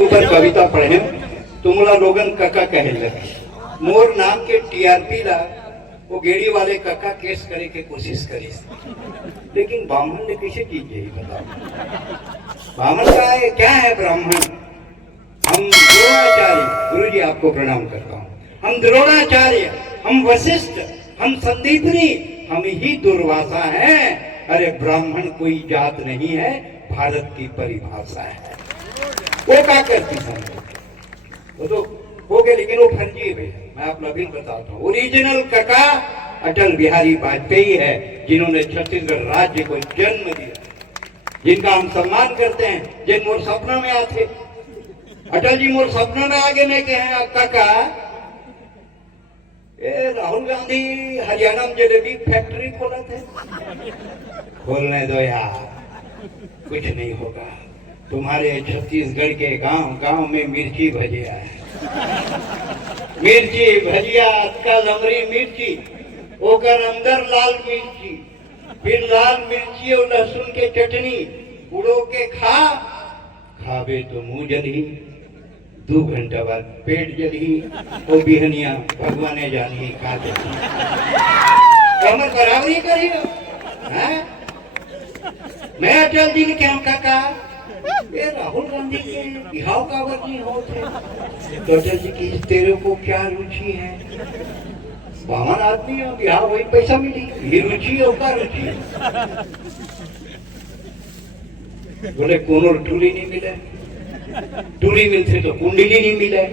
ऊपर कविता पढ़े तो मुला लोगन कका कहे लगे। मोर नाम के टीआरपी ला वो गेड़ी वाले कका केस करे के कोशिश करी, लेकिन ब्राह्मण ने कैसे कीजिए बताओ। ब्राह्मण का है क्या है ब्राह्मण? हम द्रोणाचार्य, गुरु जी आपको प्रणाम करता हूँ, हम द्रोणाचार्य, हम वशिष्ठ, हम संदीपनी, हम ही दुर्वासा हैं। अरे ब्राह्मण कोई जात नहीं है, भारत की परिभाषा है। वो क्या करती समझो, वो तो हो गए, लेकिन वो फर्जी है। मैं आप लोग बताता हूँ, ओरिजिनल कका अटल बिहारी वाजपेयी है, जिन्होंने छत्तीसगढ़ राज्य को जन्म दिया, जिनका हम सम्मान करते हैं, जिन मोर सपना में आते। अटल जी मोर सपना में आगे में के हैं काका, ये राहुल गांधी हरियाणा में जलेबी फैक्ट्री खोला थे। खोलने दो यार, कुछ नहीं होगा। तुम्हारे छत्तीसगढ़ के गांव गांव में मिर्ची भजिया है, मिर्ची भजिया, अक्का लमरी मिर्ची, ओकर अंदर लाल मिर्ची, फिर लाल मिर्ची और लहसुन के चटनी उड़ो के खा, खावे तो मुंह जली, 2 घंटा बाद पेट जली, वो बिहनिया भगवाने जानी खा दे। कमर बराबरी करी है। मैं अटल जी ने क्या काका, ये राहुल गांधी के बिहाव का वर्जी होते, तो अटल जी की तेरे को क्या रुचि है? बामन आदमी है, बिहाव वही पैसा मिली, ये रुचि है, क्या रुचि है? बोले कोनो टूली नहीं मिले, टूली मिलते तो कुंडली नहीं मिले।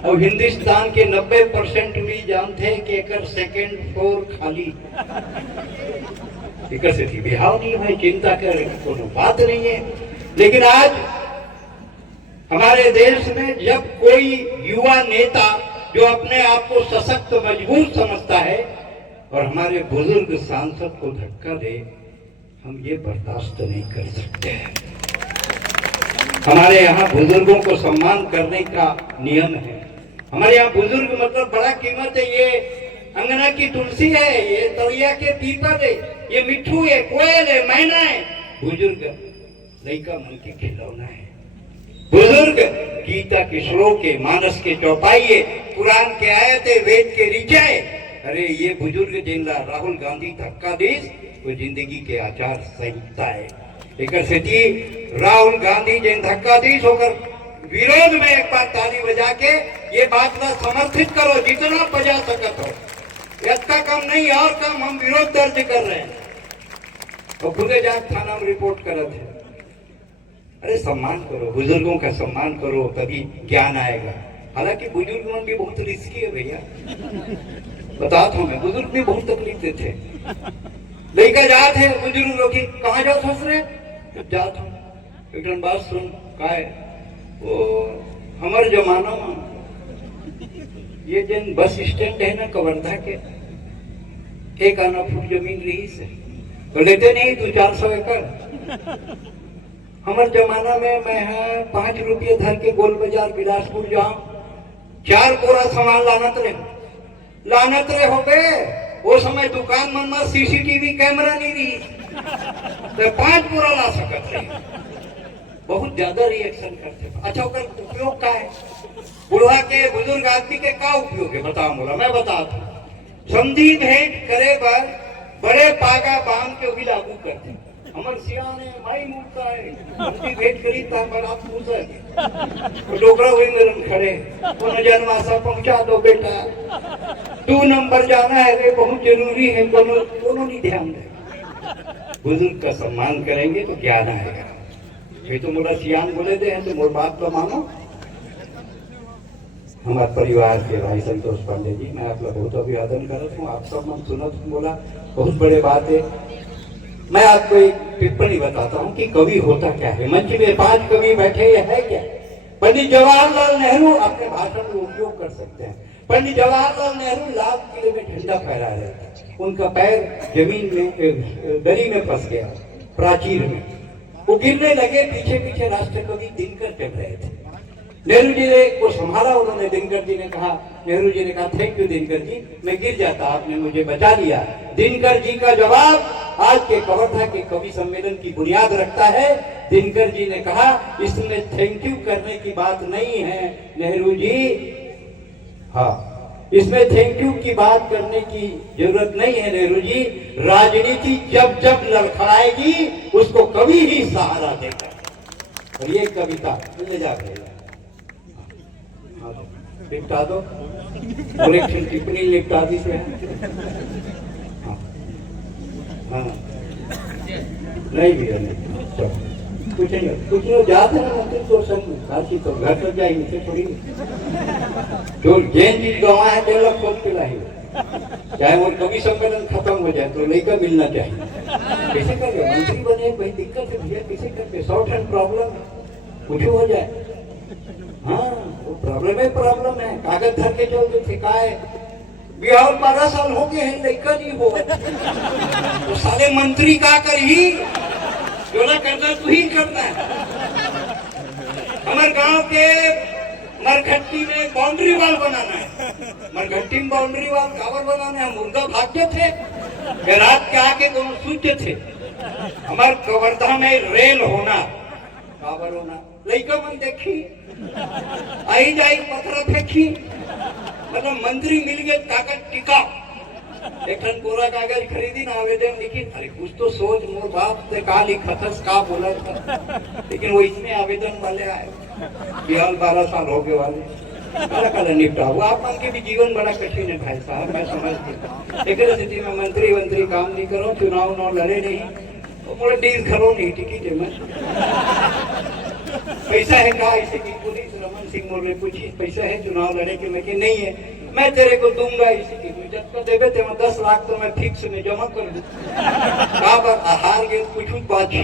और हिंदुस्तान के 90% टूली जानते हैं कि एक सेकंड फ्लोर खाली से थी, बिहाव नहीं भाई, चिंता कर कोनो बात नहीं है। लेकिन आज हमारे देश में जब कोई युवा नेता जो अपने आप को सशक्त मजबूत समझता है और हमारे बुजुर्ग सांसद को धक्का दे, हम ये बर्दाश्त नहीं कर सकते हैं। हमारे यहाँ बुजुर्गों को सम्मान करने का नियम है। हमारे यहाँ बुजुर्ग मतलब बड़ा कीमत है। ये अंगना की तुलसी है, ये तलिया के पीपल है, ये मिट्ठू है, कोयल है, मैना है। बुजुर्ग लड़का मन के खिलौना है। बुजुर्ग गीता के श्लोक है, मानस के चौपाई, कुरान के आयते, वेद के ऋचाए। अरे ये बुजुर्ग जिनला राहुल गांधी धक्का दीस, वो जिंदगी के आचार संहिता है। एक राहुल गांधी जिन धक्का दीस होकर विरोध में एक बार ताली बजा के ये बात का समर्थित करो, जितना बजा सकत हो। इसका कम नहीं और कम हम विरोध दर्ज कर रहे हैं और खुदे जाकर थाना में रिपोर्ट कर रहे थे। अरे सम्मान करो, बुजुर्गों का सम्मान करो, तभी ज्ञान आएगा। हालांकि बुजुर्ग मन भी बहुत रिस्की है भैया, बताता हूँ मैं, बुजुर्ग भी बहुत तकलीफ देते। लड़का जात है, बुजुर्ग लोग कहाँ जाओ सोच रहे, जात हूँ एक बात सुन का है, वो हमारे जमाना में ये जन बस स्टैंड है ना कवर्धा के, 1 आना फुट जमीन रही से तो लेते नहीं 200-400 एकड़। हमारे जमाना में मैं 5 रुपये धर के गोल बाजार बिलासपुर जाऊं, 4 बोरा सामान लानत रहे हो गए। वो समय दुकान मन में सीसीटीवी कैमरा नहीं रही, तो 5 बोरा ला सकत रहे। बहुत ज्यादा रिएक्शन करते। अच्छा उपयोग का है, बुढ़वा के बुजुर्ग आदमी के का उपयोग है बताओ बोला, मैं बताता हूँ। संधि भेंट करे पर बड़े पागा बांध के भी लागू करते। हमारे सियाने माई मूर्ता है, संधि भेंट करी पर आप पूछ डोकरा हुई मेरे खड़े, वो जनवासा पहुंचा दो बेटा, 2 नंबर जाना है, वे बहुत जरूरी है, दोनों नहीं ध्यान दे। बुजुर्ग का सम्मान करेंगे तो ज्ञान आएगा। ये तो मोरा सियान बोले थे तो मोर बात तो मानो। हमारे परिवार के भाई संतोष पांडे जी, मैं आपका बहुत अभिवादन करता हूँ। आप सब मन सुनत बोला, बहुत बड़े बात है। मैं आपको एक टिप्पणी बताता हूँ कि कवि होता क्या है। मंच में 5 कवि बैठे है क्या? पंडित जवाहरलाल नेहरू अपने भाषण में उपयोग कर सकते हैं। पंडित जवाहरलाल नेहरू लाल किले में झंडा फहरा रहे थे, उनका पैर जमीन में दरी में फंस गया, प्राचीर में वो गिरने लगे। पीछे पीछे राष्ट्र कवि दिनकर चल रहे थे। नेहरू जी ने को संभाला, उन्होंने दिनकर जी ने कहा नेहरू जी ने कहा थैंक यू दिनकर जी, मैं गिर जाता, आपने मुझे बचा लिया। दिनकर जी का जवाब आज के कवर्धा के कवि सम्मेलन की बुनियाद रखता है। दिनकर जी ने कहा इसमें थैंक यू करने की बात नहीं है नेहरू जी, हाँ इसमें थैंक यू की बात करने की जरूरत नहीं है नेहरू जी, राजनीति जब जब लड़खड़ाएगी उसको कभी ही सहारा देगा। और ये कविता ले जा निपटा दो और एक टिप्पणी निपटा दी से हाँ नहीं भैया नहीं कुछ नहीं जाते हैं मंदिर तो साथी तो घर तक जाएंगे से थोड़ी जो जैन चीज गवा है तेल खोद के लाई, चाहे वो कवि सम्मेलन खत्म हो जाए तो लड़का मिलना चाहिए। कैसे करके मंत्री बने भाई दिक्कत है भैया, कैसे करके सॉर्ट एंड प्रॉब्लम कुछ हो जाए, हाँ वो प्रॉब्लम है कागज धर के चलते थे काय बिहार 12 साल हो गए हैं लड़का नहीं हो तो साले मंत्री का कर ही जो ना करना तू ही करना है। हमारे गांव के मरघट्टी में बाउंड्री वॉल बनाना है, मरघट्टी में बाउंड्री वॉल कावर बनाना है, मुर्गा भागते थे रात के आके दोनों सूझते थे। हमारे कवर्धा में रेल होना कावर होना लड़का मन देखी आई जाई पत्थर फेंकी, मतलब मंत्री मिल गए कागज टिका एक कोरा कागज खरीदी ना आवेदन लिखी, अरे कुछ तो सोच मोर बाप से का लिखा था का बोला था, लेकिन वो इसमें आवेदन वाले आए बिहार 12 साल हो गए वाले काला निपटा हुआ। आप मन के भी जीवन बड़ा कठिन है भाई साहब, मैं समझती एक स्थिति में मंत्री काम नहीं करो, चुनाव न लड़े नहीं तो मोड़े डील करो नहीं टिकट है मैं पैसा है कहा इसे की पुलिस रमन सिंह मोर ने पूछी पैसा है चुनाव लड़े के, मैं नहीं है मैं तेरे को दूंगा इसी की जब तक देवे थे 10 लाख तो मैं फिक्स में जमा कर दूं हार गए कुछ बाछी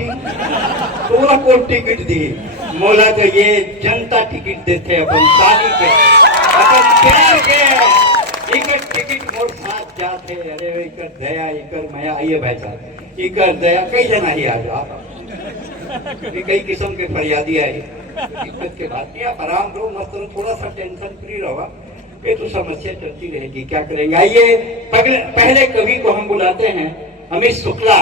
पूरा को टिकट दी मोला तो ये जनता टिकट देते अपन शादी के अपन प्यार के टिकट मोर साथ जाते, अरे इकर दया इकर माया आइए भाई साहब इकर दया कई जना ही आ जाओ कई किस्म के फरियादी आई दिक्कत के बाद आप आराम रहो मस्त रहो, थोड़ा सा टेंशन फ्री रहो, ये तो समस्या चलती रहेगी क्या करेंगे। आइए पहले कवि को हम बुलाते हैं अमित शुक्ला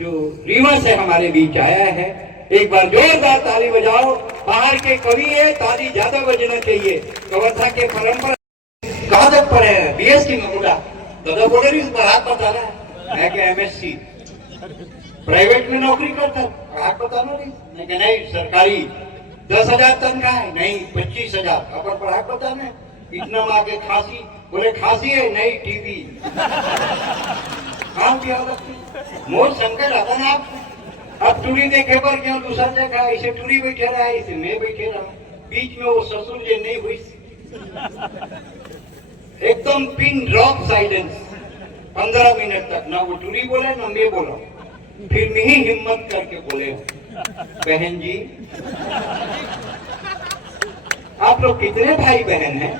जो रीवा से हमारे बीच आया है, एक बार जोरदार ताली बजाओ। बाहर के कवि है ताली ज्यादा बजना चाहिए। कवर्धा के परंपरा कहाँ तक पढ़े हैं? बीएससी में बोला दादा बोले इस पर हाथ बताना है, मैं क्या एमएससी प्राइवेट में नौकरी करता हाथ बताना नहीं, नहीं सरकारी 10,000 तनख्वाह है नहीं 25,000 अपन पर हाथ बताना है, इतना माँ के खांसी बोले खांसी है नहीं टीवी काम किया मोर शंकर आता ना अब टूरी देखे पर क्यों दूसरा देखा इसे टूरी बैठे रहा है इसे मैं बैठे रहा, बीच में वो ससुर जे नहीं हुई एकदम पिन ड्रॉप साइलेंस 15 मिनट तक ना वो टूरी बोले ना मैं बोला, फिर मैं ही हिम्मत करके बोले बहन जी आप लोग कितने भाई बहन हैं?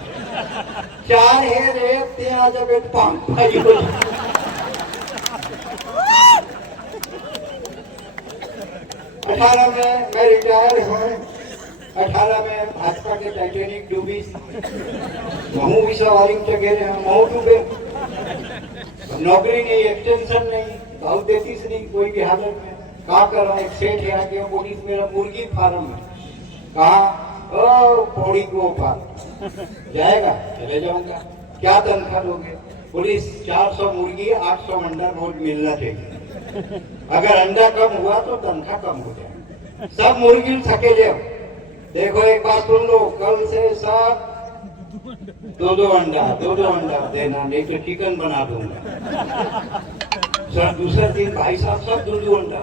4 है रे आज 5 भाई हो 18 में मैं रिटायर हूँ, 18 में भाजपा के टाइटेनिक डूबी महू भी सवारी चगे महू डूबे, नौकरी नहीं एक्सटेंशन नहीं बहुत देती से नहीं कोई भी हालत में कहा कर रहा एक सेठ है आगे पुलिस मेरा मुर्गी फार्म है कहा पौड़ी को फार्म जाएगा चले जाऊंगा क्या तनख्वाह दोगे? पुलिस 400 मुर्गी 800 अंडा रोज मिलना चाहिए, अगर अंडा कम हुआ तो तनख्वाह कम हो जाए, सब मुर्गी थके जाओ। देखो एक बात सुन लो, कल से सब 2-2 अंडा देना नहीं तो चिकन बना दूंगा सर। दूसरे दिन भाई साहब सब 2-2 अंडा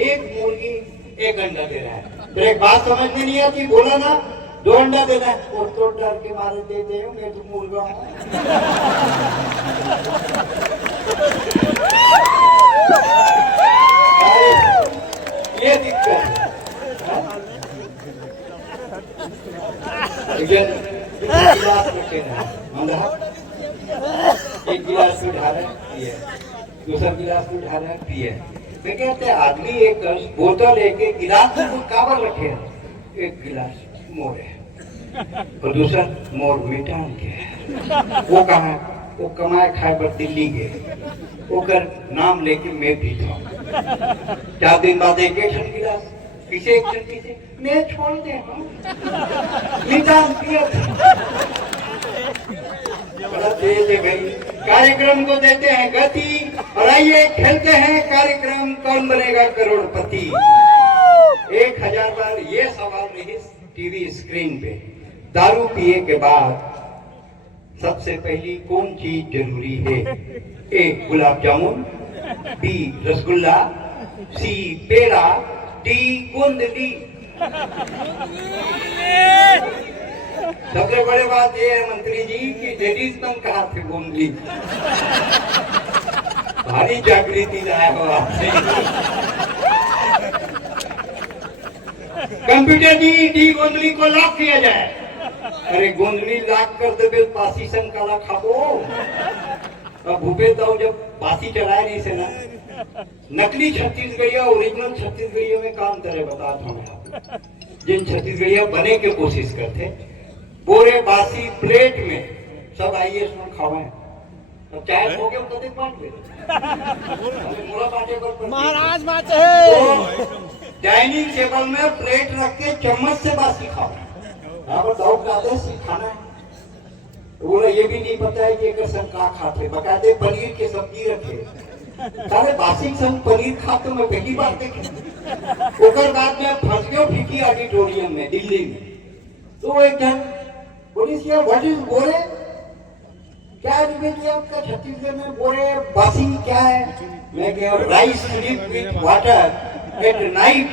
एक मुर्गी 1 अंडा दे रहा है, तो एक बात समझ में नहीं आती, बोला ना 2 अंडा देना है और तो डर के मारे देते हैं मैं तो मुर्गा हूँ ये दिक्कत गिलास रखे एक गिलास उठा रहे पिए, दूसरा गिलास उठा रहे पिए, मैं कहते हैं आदमी एक बोतल एक गिलास काबर रखे एक गिलास मोड़े और दूसरा मोर मिटान के वो कहा वो कमाए खाए पर दिल्ली गए ओकर नाम लेके मैं भी था 4 दिन बाद एक गिलास पीछे एक पीछे मैं छोड़ दे मिटान पिया बड़ा तेज है भाई। कार्यक्रम को देते हैं गति और आइए खेलते हैं कार्यक्रम कौन बनेगा करोड़पति। 1000 बार ये सवाल रही टीवी स्क्रीन पे दारू पिए के बाद सबसे पहली कौन चीज जरूरी है? ए गुलाब जामुन, बी रसगुल्ला, सी पेड़ा, डी गोंदली। सबसे बड़ी बात यह है मंत्री जी कि लेडीज तुम कहा थे गोंदली भारी जागृति लाया हो आपसे। कंप्यूटर जी डी गोंदली को लॉक किया जाए। अरे गोंदली लॉक कर दे बासी संग काला खाबो। अब भूपेश दाऊ जब बासी चलाए नहीं से ना नकली छत्तीसगढ़िया ओरिजिनल छत्तीसगढ़िया में काम करे बता था जिन छत्तीसगढ़िया बने के कोशिश करते पूरे बासी प्लेट में सब आइए इसमें खावे अब चाय हो गया कदे बांट महाराज बात है डाइनिंग टेबल में प्लेट रख के चम्मच से बासी खाओ। यहाँ पर दाऊ खाते खाना है बोला ये भी नहीं पता है कि एक संग का खाते बकायदे पनीर के सब्जी रखे सारे बासी संग पनीर खाते मैं पहली बार देखे। ओकर बाद में फंस गया फीकी ऑडिटोरियम में दिल्ली में तो एक जन पुलिस व्हाट इज बोरे क्या रिपेट किया आपका छत्तीसगढ़ में बोरे बासी क्या है? मैं कह rice with water at night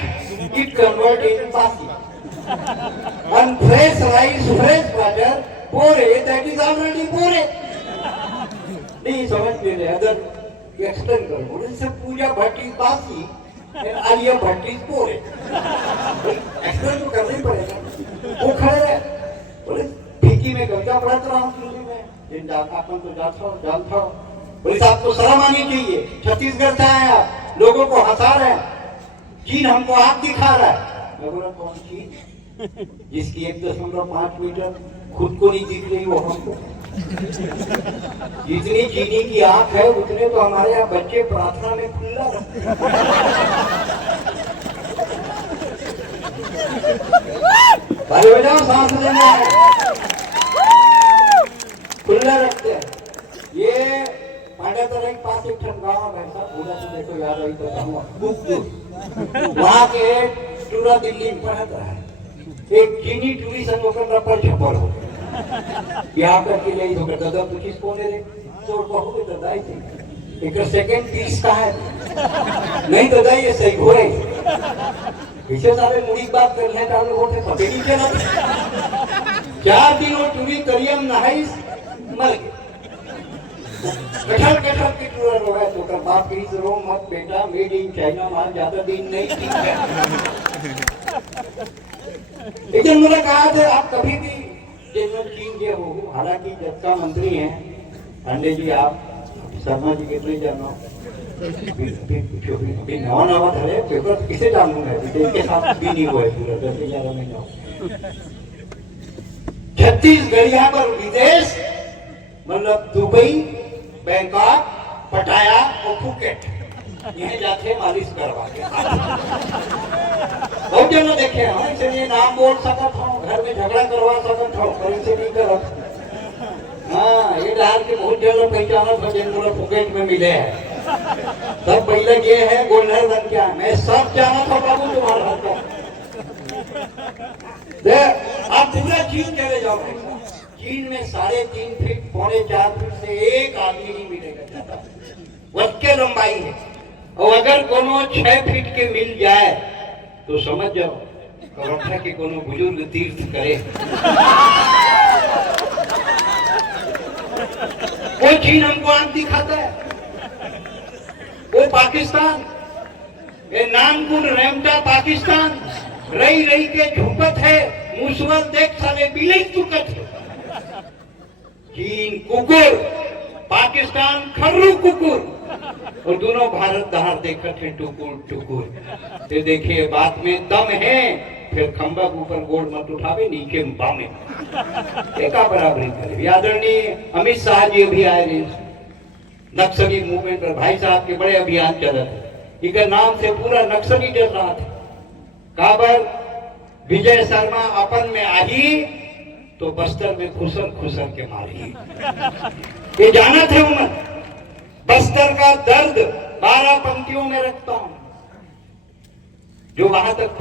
it convert in बासी and fresh rice fresh water बोरे that is already बोरे। नहीं समझ में अगर एक्सप्लेन करो बोले से पूजा भट्ट इज बासी आलिया भट्ट इज बोरे एक्सप्लेन तो करना ही पड़ेगा। वो खड़े रहे बोले फीकी में गंगा पढ़त रहा हूँ दिल्ली में जिन जाता अपन तो जानता हो बोले साहब को शर्म आनी चाहिए छत्तीसगढ़ से आए आप लोगों को हंसा रहे हैं चीन हमको आग दिखा रहा है। मैं बोला कौन चीन जिसकी 1.5 मीटर खुद को नहीं दिख रही वो हमको जितनी चीनी की आंख है उतने तो हमारे यहाँ बच्चे प्रार्थना में खुला रखते हो जाओ सांस लेना है खुला रखते हैं। ये पांड्यातराई के पास एक ठन गाँव है भैंसा पूरा तो देखो याद आई तो वहाँ के पूरा दिल्ली में पढ़त रहा है एक चीनी चूड़ी संग होकर पर छपल हो यहाँ करके ले तो दादा तो किस कोने रे तो बहु के दादाई थी एक सेकंड पीस का है नहीं दादा ये सही हो रही पीछे सारे मुड़ी बात करने चालू होते पते नहीं चला 4 दिन वो चूड़ी करियम नहाइस मर गए कठल की टूर हो है तो कर बाप की रो मत बेटा मेड इन चाइना माल ज्यादा दिन नहीं ठीक है। लेकिन मुझे कहा था आप कभी भी जनरल चीन के हो हालांकि जब का मंत्री हैं पांडे जी आप शर्मा जी के लिए जानो अभी नवा धरे पेपर किसे जानू मैं के साथ भी नहीं हुआ है पूरा 10-11 महीना छत्तीसगढ़िया पर विदेश मतलब दुबई बैंकॉक पटाया और फुकेट यह जाते मालिश करवा के बहुत जगह देखे हैं इसलिए नाम बोल सकत हूँ घर में झगड़ा करवा सकत हूँ पर इसे नहीं करत। हाँ ये डाल के बहुत जगह पहचानत हो जिन बोला फुकेट में मिले हैं सब पहले ये है गोल्डन बन क्या मैं सब जाना था बाबू तुम्हारा आप पूरा चीन चले जाओ चीन में 3.5 फीट 3.25 फीट से एक आदमी नहीं मिलेगा वक्त के लंबाई है और अगर कोनो 6 फीट के मिल जाए तो समझ जाओ करोठा के कोनो बुजुर्ग तीर्थ करे। वो चीन हमको आंख दिखाता है वो पाकिस्तान ये नानकुन रेमटा पाकिस्तान रही के झुकत है मुसवल देख साले बिलई चुकत है। चीन कुकुर पाकिस्तान खर्रू कुकुर और दोनों भारत दहार देखते थे टुकुर टुकुर। ये देखिए बात में दम है, फिर खंबा के ऊपर गोड़ मत उठावे, नीचे बामे का बराबरी करे। आदरणीय अमित शाह जी भी आए थे नक्सली मूवमेंट पर, भाई साहब के बड़े अभियान चल रहे, इनके नाम से पूरा नक्सली चल रहा था। काबर विजय शर्मा अपन में आई तो बस्तर में खुसर खुसर के मारी। ये जाना थे उमर, बस्तर का दर्द 12 पंक्तियों में रखता हूं जो वहां तक